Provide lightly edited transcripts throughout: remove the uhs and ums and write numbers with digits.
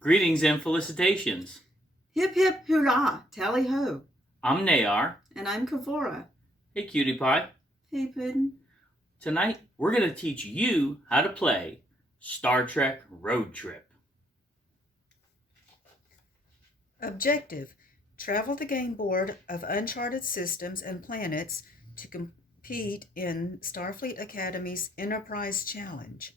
Greetings and felicitations. Hip hip hurrah, tally ho. I'm Nayar. And I'm Kavora. Hey, cutie pie. Hey, Puddin'. Tonight, we're going to teach you how to play Star Trek Road Trip. Objective: travel the game board of uncharted systems and planets to compete in Starfleet Academy's Enterprise Challenge.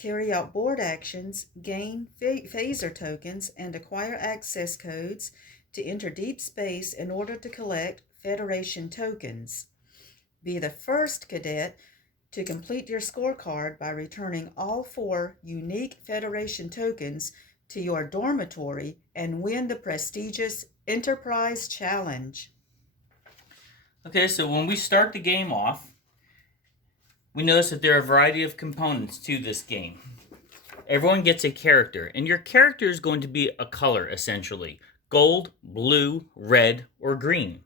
Carry out board actions, gain phaser tokens, and acquire access codes to enter deep space in order to collect Federation tokens. Be the first cadet to complete your scorecard by returning all 4 unique Federation tokens to your dormitory and win the prestigious Enterprise Challenge. Okay, so when we start the game off, we notice that there are a variety of components to this game. Everyone gets a character, and your character is going to be a color, essentially. Gold, blue, red, or green.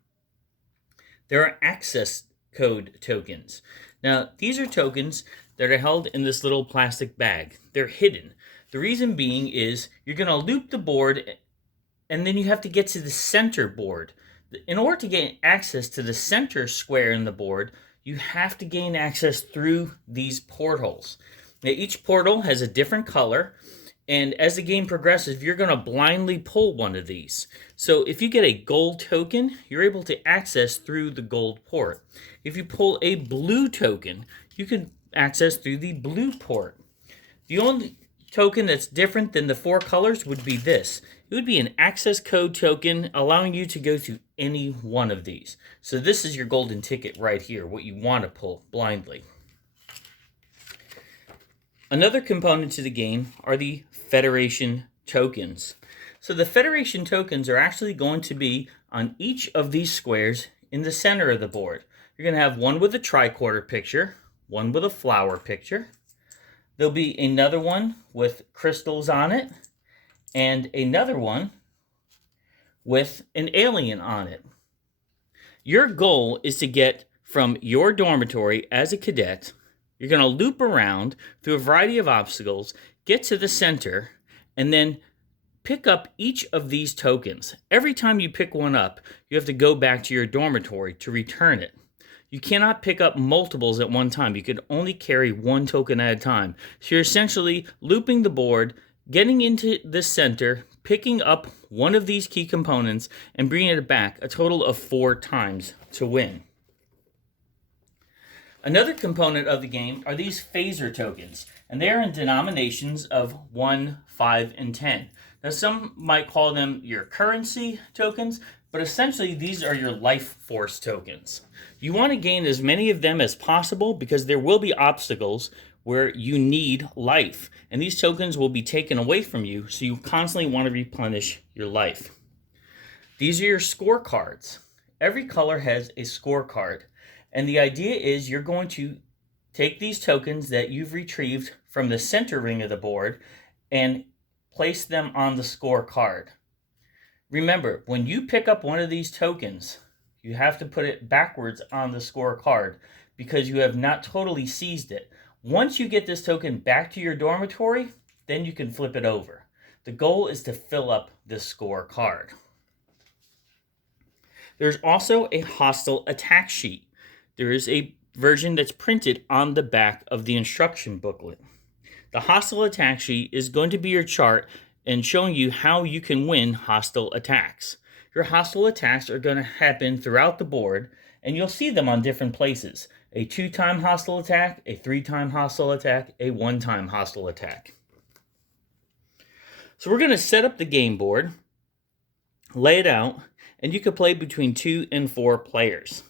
There are access code tokens. Now, these are tokens that are held in this little plastic bag. They're hidden. The reason being is you're going to loop the board, and then you have to get to the center board. In order to gain access to the center square in the board, you have to gain access through these portals. Now, each portal has a different color, and as the game progresses, you're going to blindly pull one of these. So if you get a gold token, you're able to access through the gold port. If you pull a blue token, you can access through the blue port. The only token that's different than the 4 colors would be this. It would be an access code token allowing you to go to any one of these. So this is your golden ticket right here, what you want to pull blindly. Another component to the game are the Federation tokens. So the Federation tokens are actually going to be on each of these squares in the center of the board. You're going to have one with a tricorder picture, one with a flower picture. There'll be another one with crystals on it, and another one with an alien on it. Your goal is to get from your dormitory as a cadet. You're going to loop around through a variety of obstacles, get to the center, and then pick up each of these tokens. Every time you pick one up, you have to go back to your dormitory to return it. You cannot pick up multiples at one time. You can only carry 1 token at a time. So you're essentially looping the board, getting into the center, picking up one of these key components, and bringing it back a total of 4 times to win. Another component of the game are these phaser tokens, and they are in denominations of 1, 5, and 10. Now, some might call them your currency tokens, but essentially these are your life force tokens. You want to gain as many of them as possible because there will be obstacles where you need life, and these tokens will be taken away from you, so you constantly want to replenish your life. These are your scorecards. Every color has a scorecard. And the idea is you're going to take these tokens that you've retrieved from the center ring of the board and place them on the scorecard. Remember, when you pick up one of these tokens, you have to put it backwards on the scorecard because you have not totally seized it. Once you get this token back to your dormitory, then you can flip it over. The goal is to fill up the scorecard. There's also a hostile attack sheet. There is a version that's printed on the back of the instruction booklet. The hostile attack sheet is going to be your chart and showing you how you can win hostile attacks. Your hostile attacks are going to happen throughout the board, and you'll see them on different places. A 2-time hostile attack, a 3-time hostile attack, a 1-time hostile attack. So we're going to set up the game board, lay it out, and you can play between 2 and 4 players.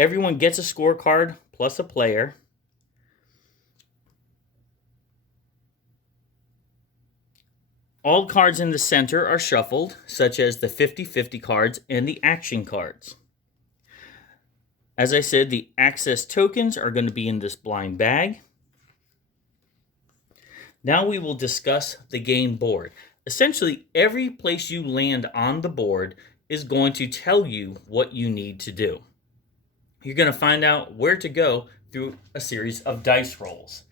Everyone gets a scorecard plus a player. All cards in the center are shuffled, such as the 50-50 cards and the action cards. As I said, the access tokens are going to be in this blind bag. Now we will discuss the game board. Essentially, every place you land on the board is going to tell you what you need to do. You're going to find out where to go through a series of dice rolls.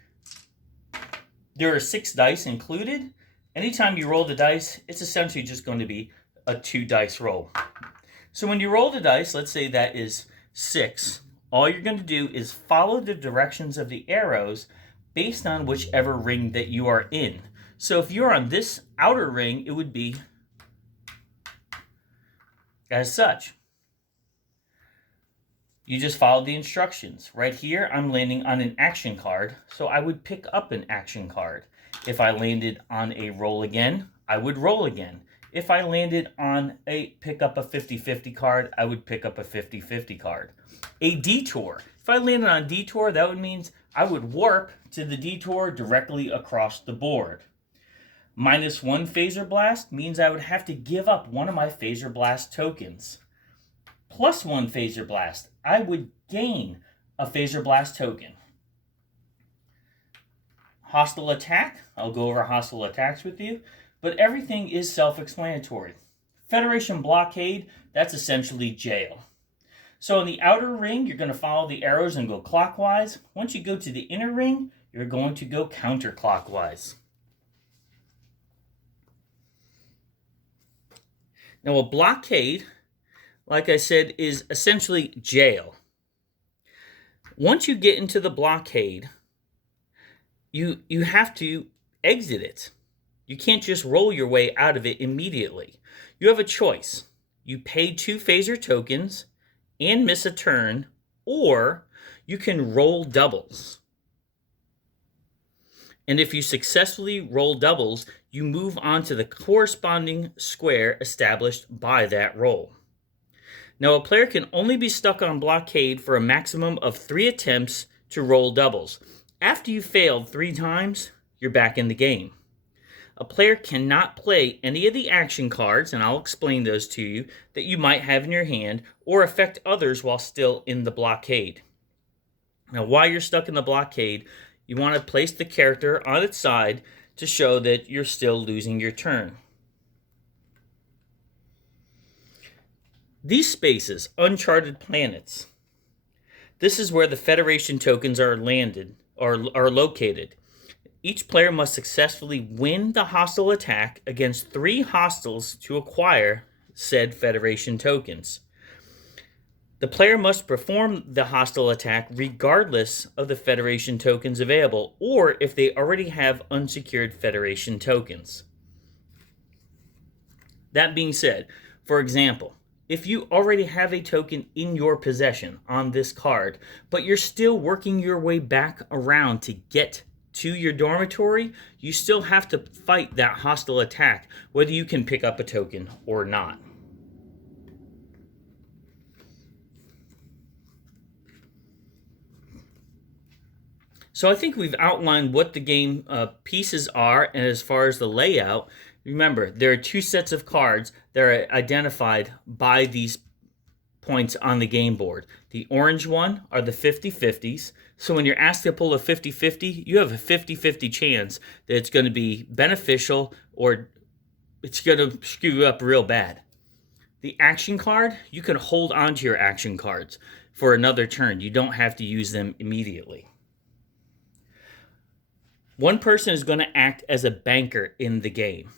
There are 6 dice included, Anytime you roll the dice, it's essentially just going to be a 2-dice roll. So when you roll the dice, let's say that is 6, all you're going to do is follow the directions of the arrows based on whichever ring that you are in. So if you're on this outer ring, it would be as such. You just follow the instructions. Right here, I'm landing on an action card, so I would pick up an action card. If I landed on a roll again, I would roll again. If I landed on a pick up a 50-50 card, I would pick up a 50-50 card. A detour. If I landed on detour, that would mean I would warp to the detour directly across the board. -1 phaser blast means I would have to give up one of my phaser blast tokens. +1 phaser blast, I would gain a phaser blast token. Hostile attack, I'll go over hostile attacks with you, but everything is self-explanatory. Federation blockade, that's essentially jail. So in the outer ring, you're going to follow the arrows and go clockwise. Once you go to the inner ring, you're going to go counterclockwise. Now a blockade, like I said, is essentially jail. Once you get into the blockade, you have to exit it. You can't just roll your way out of it immediately. You have a choice. You pay 2 phaser tokens and miss a turn, or you can roll doubles. And if you successfully roll doubles, you move on to the corresponding square established by that roll. Now, a player can only be stuck on blockade for a maximum of 3 attempts to roll doubles. After you failed 3 times, you're back in the game. A player cannot play any of the action cards, and I'll explain those to you, that you might have in your hand, or affect others while still in the blockade. Now, while you're stuck in the blockade, you want to place the character on its side to show that you're still losing your turn. These spaces, uncharted planets, this is where the Federation tokens are located. Each player must successfully win the hostile attack against 3 hostiles to acquire said Federation tokens. The player must perform the hostile attack regardless of the Federation tokens available, or if they already have unsecured Federation tokens. That being said, for example, if you already have a token in your possession on this card, but you're still working your way back around to get to your dormitory, you still have to fight that hostile attack, whether you can pick up a token or not. So I think we've outlined what the game pieces are, and as far as the layout, remember, there are 2 sets of cards that are identified by these points on the game board. The orange one are the 50-50s. So when you're asked to pull a 50-50, you have a 50-50 chance that it's going to be beneficial or it's going to screw you up real bad. The action card, you can hold on to your action cards for another turn. You don't have to use them immediately. One person is going to act as a banker in the game.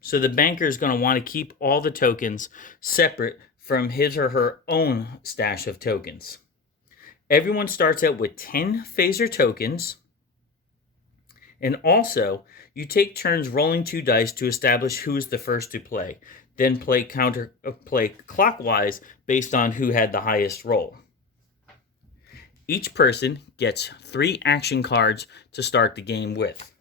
So the banker is going to want to keep all the tokens separate from his or her own stash of tokens. Everyone starts out with 10 phaser tokens, and also you take turns rolling 2 dice to establish who is the first to play. Then play clockwise based on who had the highest roll. Each person gets 3 action cards to start the game with.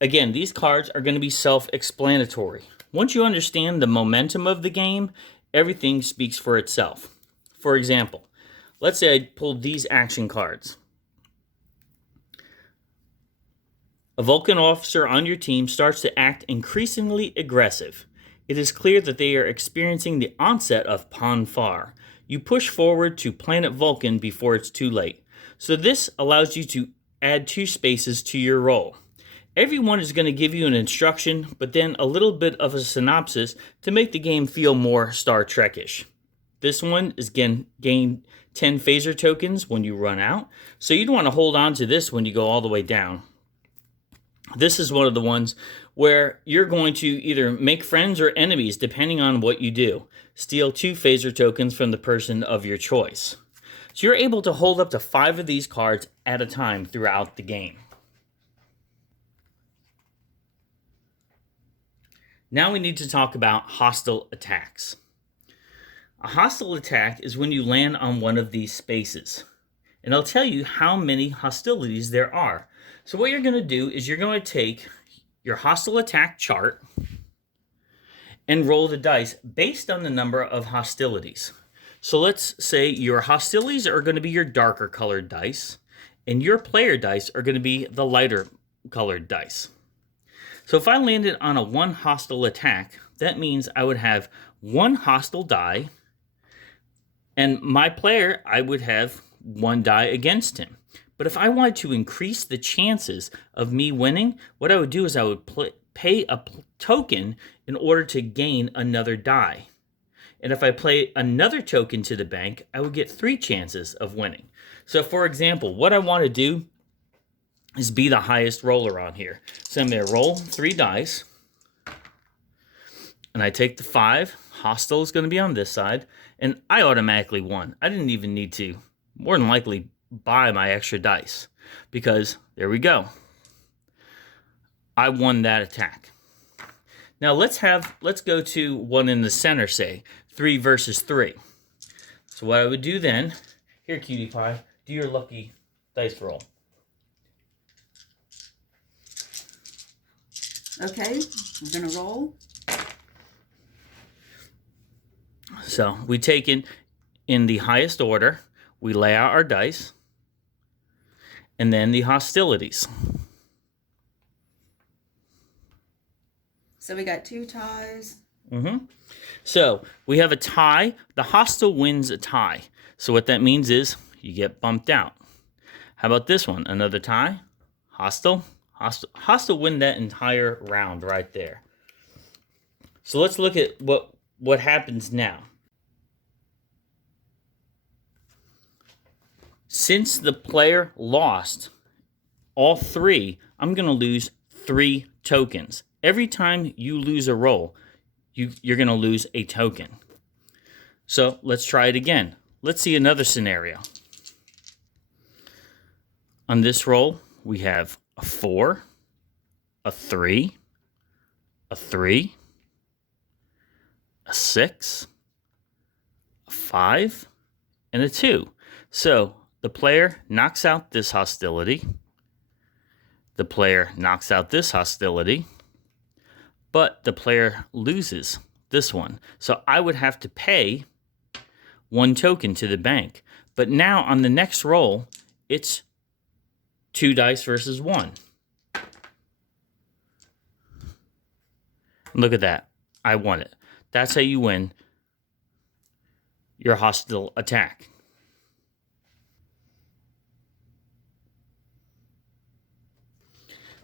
Again, these cards are going to be self-explanatory. Once you understand the momentum of the game, everything speaks for itself. For example, let's say I pulled these action cards. A Vulcan officer on your team starts to act increasingly aggressive. It is clear that they are experiencing the onset of Ponfar. You push forward to planet Vulcan before it's too late. So this allows you to add 2 spaces to your roll. Everyone is going to give you an instruction, but then a little bit of a synopsis to make the game feel more Star Trek-ish. This one is gain 10 phaser tokens when you run out, so you'd want to hold on to this when you go all the way down. This is one of the ones where you're going to either make friends or enemies depending on what you do. Steal 2 phaser tokens from the person of your choice. So you're able to hold up to 5 of these cards at a time throughout the game. Now we need to talk about hostile attacks. A hostile attack is when you land on one of these spaces. And I'll tell you how many hostilities there are. So what you're going to do is you're going to take your hostile attack chart and roll the dice based on the number of hostilities. So let's say your hostilities are going to be your darker colored dice, and your player dice are going to be the lighter colored dice. So if I landed on a 1 hostile attack, that means I would have 1 hostile die, and my player, I would have 1 die against him. But if I wanted to increase the chances of me winning, what I would do is I would pay a token in order to gain another die. And if I play another token to the bank, I would get 3 chances of winning. So for example, what I want to do is be the highest roller on here. So I'm going to roll 3 dice. And I take the 5. Hostile is going to be on this side. And I automatically won. I didn't even need to, more than likely, buy my extra dice. Because, there we go. I won that attack. Now let's go to one in the center, say. 3 versus 3. So what I would do then, here cutie pie, do your lucky dice roll. Okay, we're going to roll. So we take it in the highest order. We lay out our dice. And then the hostilities. So we got 2 ties. So we have a tie. The hostile wins a tie. So what that means is you get bumped out. How about this one? Another tie. Hostile. Hostile win that entire round right there. So let's look at what happens now. Since the player lost all 3, I'm going to lose 3 tokens. Every time you lose a roll, you're going to lose a token. So let's try it again. Let's see another scenario. On this roll, we have a 4, a 3, a 3, a 6, a 5, and a 2. So the player knocks out this hostility. The player knocks out this hostility. But the player loses this one. So I would have to pay 1 token to the bank. But now on the next roll, it's 2 dice versus 1. Look at that. I won it. That's how you win your hostile attack.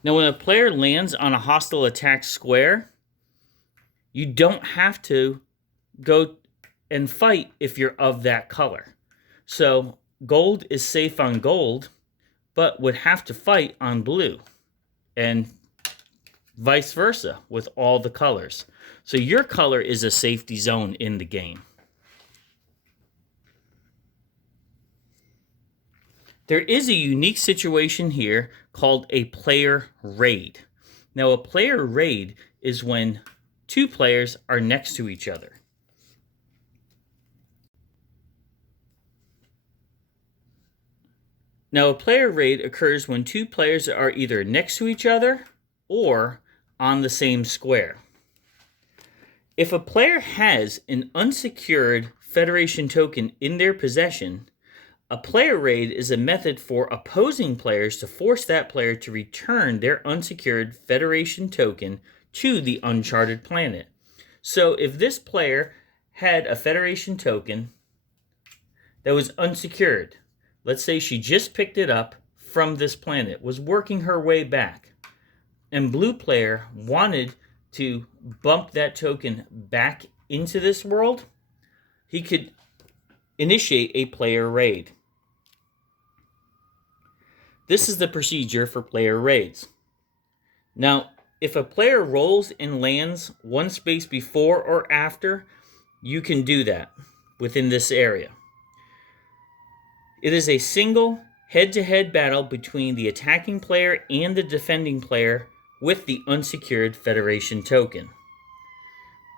Now, when a player lands on a hostile attack square, you don't have to go and fight if you're of that color. So, gold is safe on gold, but would have to fight on blue. And vice versa with all the colors. So, your color is a safety zone in the game. There is a unique situation here called a player raid. Now, a player raid is when 2 players are next to each other. Now, a player raid occurs when 2 players are either next to each other or on the same square. If a player has an unsecured Federation token in their possession, a player raid is a method for opposing players to force that player to return their unsecured Federation token to the uncharted planet. So if this player had a Federation token that was unsecured, let's say she just picked it up from this planet, was working her way back, and blue player wanted to bump that token back into this world, he could initiate a player raid. This is the procedure for player raids. Now, if a player rolls and lands one space before or after, you can do that within this area. It is a single head-to-head battle between the attacking player and the defending player with the unsecured Federation token.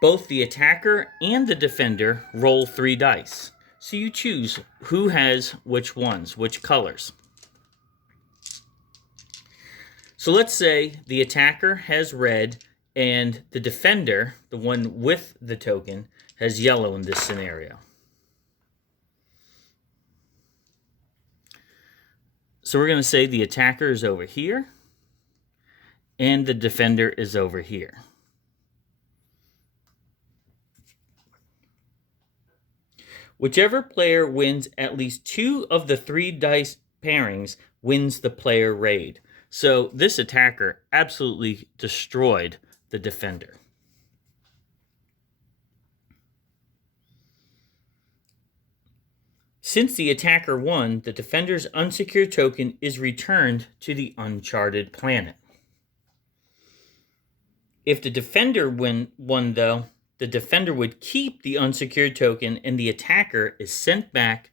Both the attacker and the defender roll 3 dice, so you choose who has which ones, which colors. So let's say the attacker has red and the defender, the one with the token, has yellow in this scenario. So we're going to say the attacker is over here and the defender is over here. Whichever player wins at least 2 of the 3 dice pairings wins the player raid. So this attacker absolutely destroyed the defender. Since the attacker won, the defender's unsecured token is returned to the uncharted planet. If the defender won though, the defender would keep the unsecured token and the attacker is sent back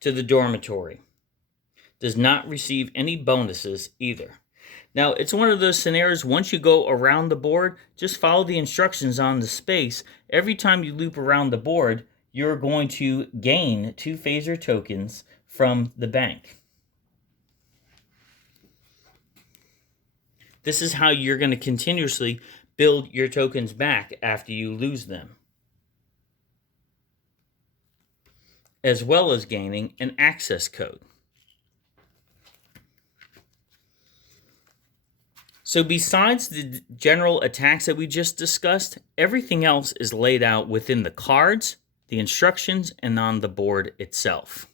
to the dormitory. Does not receive any bonuses either. Now, it's one of those scenarios, once you go around the board, just follow the instructions on the space. Every time you loop around the board, you're going to gain 2 phaser tokens from the bank. This is how you're going to continuously build your tokens back after you lose them, as well as gaining an access code. So besides the general attacks that we just discussed, everything else is laid out within the cards, the instructions, and on the board itself.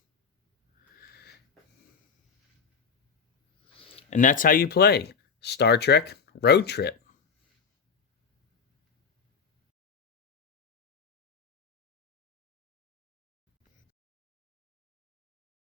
And that's how you play Star Trek Road Trip.